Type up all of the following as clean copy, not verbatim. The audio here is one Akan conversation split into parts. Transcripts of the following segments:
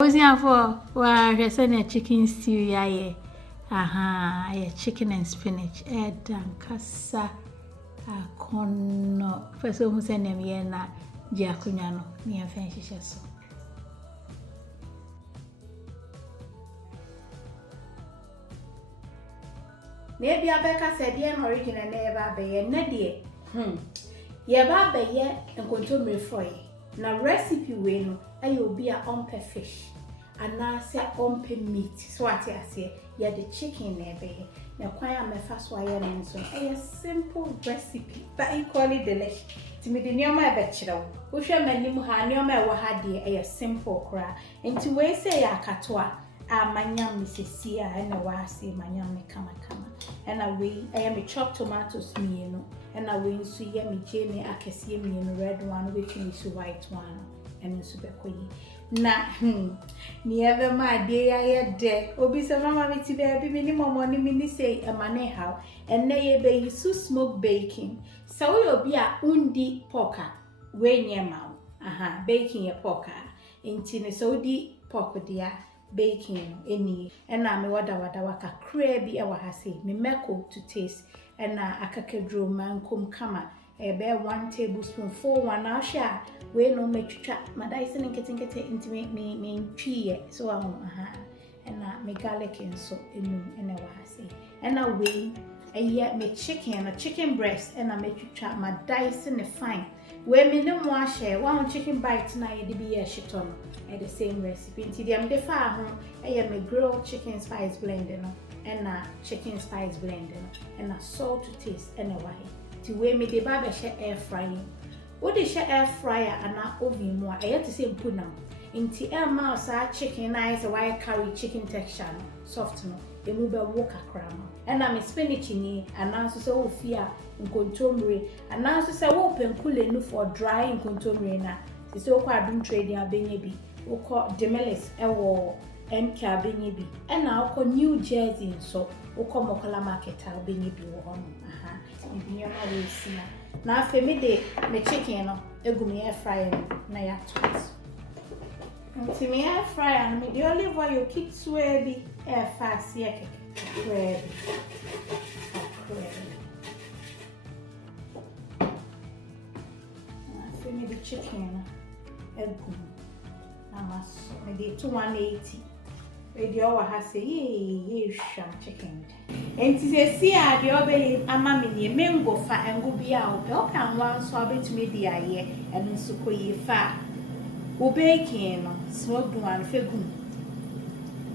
What's here for? Well, I said a chicken stew, yeah. Aha, yeah, chicken and spinach. Dankasa. Kono. First, who send them here na Giacunyano, near Fenchis. Maybe a Becca said, "Dear original never be a neddy." Ye baba ye and control me for ye. Na recipe we no, will be a umpe fish. And now say umpe meat. So I say, ye the chicken never. Now, quite a fast wire and so a simple recipe, but equally delicious. To me, the near my bachelor, who shall many more near my wahadi a simple cry. And to way say a catoa, my young Mrs. Sia and a wasi, my young kama. And away, I am a chopped tomatoes, me, you know, and away, so yummy Jamie, I can see me in the red one, which is white one, and super queen. Na, never my dear, I had there. Obi some mamma, me to be minimum money, say a money how, and nay, baby, so smoke baking. So you'll be a undi poker, way near mouth. Aha, baking a poker, in tin so deep poker, dear. Baking any and I me waka crabby our hasi me meko to taste and a kakadro man kama a bear 1 tablespoon for 1 hour share we no make trap my Dyson and getting intimate me tree so and me garlic and so in our hasi and I weigh a yet me chicken breast and I make you trap my Dyson fine. When me no more share one chicken bite tonight, it be a shiton at the same recipe. Until I'm the far home, I am a grilled chicken spice blender and a chicken spice blender and a salt to taste and a white. To weigh me the barber share air frying. What is share air fryer and a oven more? I have to say put now. Into air mouse, our chicken eyes a white curry chicken texture, soft no. The mobile walker cram and I'm a spinach in and now so fear in contomere and now so open cool enough for dry in contomere na so quite been trading a baby or call demelis a war and car baby and now call New Jersey so or come Okala market I'll be baby one now for me day me chicken a gummy air fryer na ya twice. Until me air fryer and me the olive oil keep sweaty air fast yeah crab. I feel me the chicken egg I must maybe 180. Radio has say ye sham chicken. And to say see I the obey a mammy mango fat and go be out help and one swab it to me the aye and so ko ye fat. Baking, smoked one figure.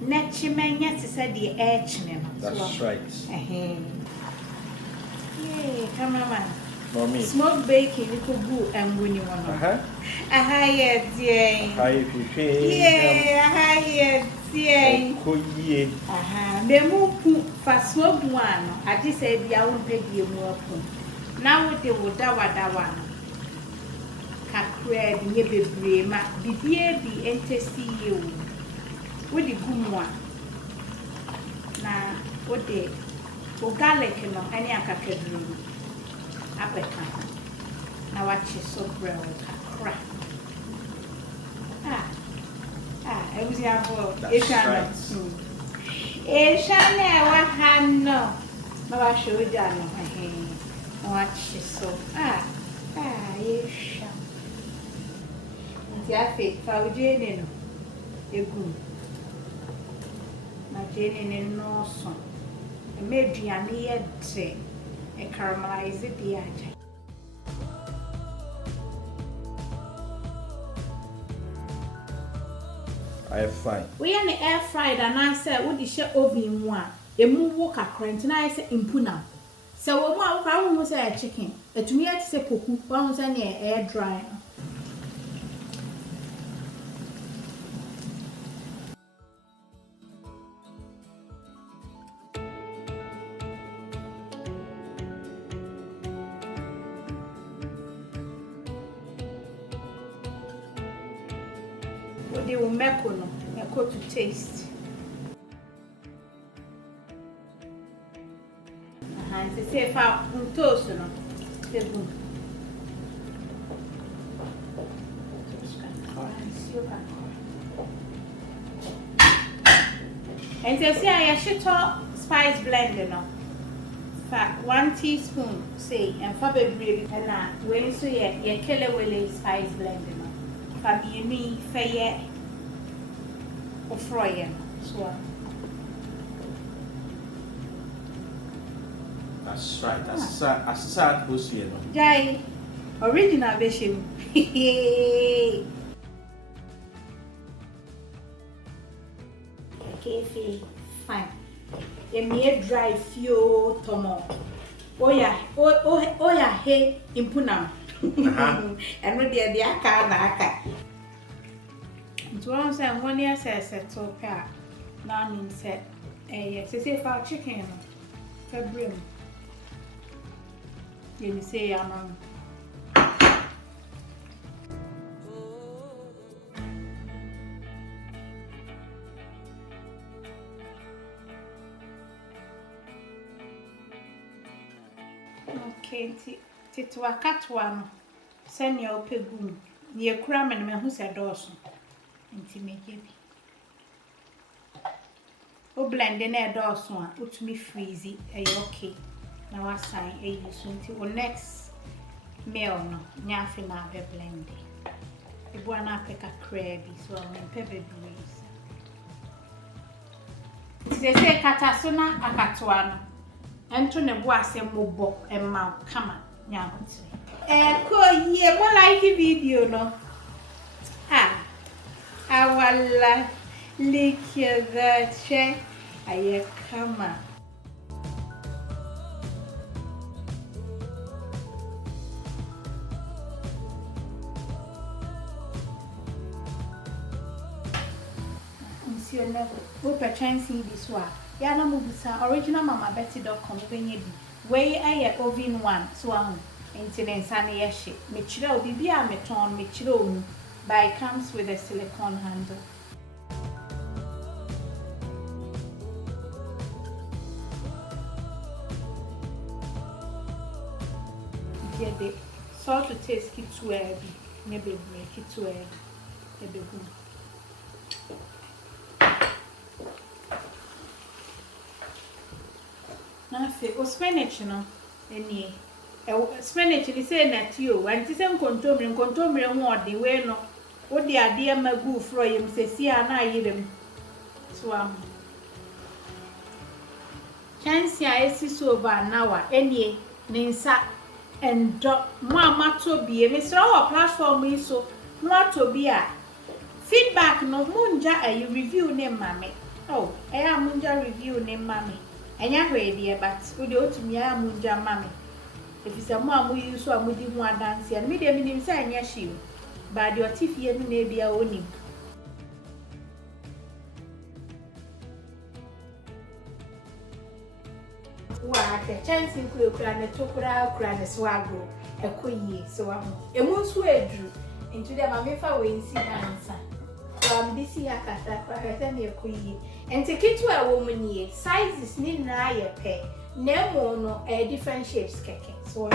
Natchman, yes, said the edgeman. That's right. Yay, cameraman. Mommy. Smoke baking, little boo, and when you want. Aha, yes, yay. Hi, if you pay. Yay, aha, yes, yay. Aha, the moon for smoked one. I just said the old baby more. Now with the water. Crab ye be ma bibie bi entesti ye o wo di gumwa na wo de o garlic no ani akakadru apeka na wa chi so brew kakra e wuzi abo e shana wa hanno na wa shoja no na wa chi so ye Yafe, Faujane, a good. My Jane no son. A median yet say, a caramelized the agent. I have fine. We are the air fried and I said, what is your oven one? A move walk a crant and I said, impuna. So, one crown was a chicken. But to me, I say, Poku, one was an air dryer. They will make to taste. They say if I toast, And you see, I should spice blend, no. 1 teaspoon, say, and for baby, and when so ye kill away spice blend, no. For me, fair or froyen, so. That's right. That's sad. Who's here? Jai, original version. Okay, fine. A dry few tomo. Oh yeah, hey, impunam. And with the aka. It was a 1 year says so pair. Now means said, yes, it's a fat chicken. February. You say, I'm okay, to a cat one. Send your pegum. Near cram and me who said Dawson. Intimate. Oh, blending a Dawson, put me freezy, okay. Now I sign a use until next meal, no, nothing I'll be blending. If one I pick a crabby, so I'm pepper breeze. They say Catasuna a catuano. Antone boase mobo and mount, come on, yamut. Cool, ye more like a video, no. Ah, I will lick that check. I come on. Monsieur Never, who perchance see this one. Yana Mubisa, original Mama Betty.com, where I oven one, swan, incident sunny ship. Michiro, Bibia meton, Michiro, by comes with a silicone handle. Get the salt to taste it to a maybe break it to a baby. O spinach no eni spinach ni say na tio anti say nkontomire ho ode we no wo de ade magu fro yem sesi ana ayirem so am chance a esi so over now eni ne nsa endo mo amato bie me sro wo platform yi so mo ato bia feedback no munja ayi review ne mame oh eya munja review ne mame enya hwede but we dey otumi ya munja mame if is a mo amu yi so amudi mu adanse and me dey minim say enya hye ba de otifie no na bia onim wa ke chance kura ne tokura ne swago ekoyie so amu emu so edru into the mame fa we nsi dansa this here kata kwa hete ne ekoyie enti kitu a wo munie sizes ni na ye pe na mo no different shapes keke so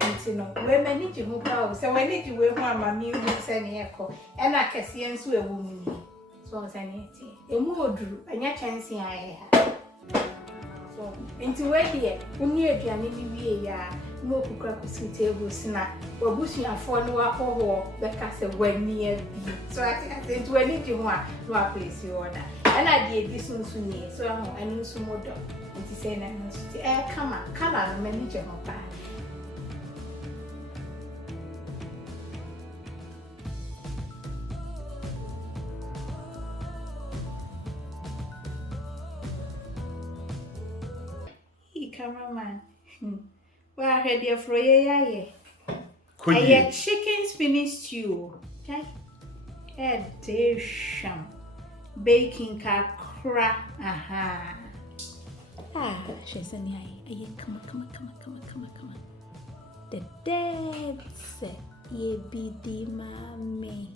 enti no we manage ho pa o se we need we ho amami hu se ne eko e na kese enso e wo munie so se ne ti emu oduru anya chance a ye ha so enti we die unu aduane ni wie ya no kukura kusi table sina wabusu afo no akọhọ beka se wani abi so ati enti we need ho a no a place order ana die bi sunsu ni so ho anu nsu modo nti say na nsu ti kama kala na manage ho pa cameraman wa ready for ye ye chicken spinach stew okay edition baking kakra aha she's in here come on the dead set ye be the mommy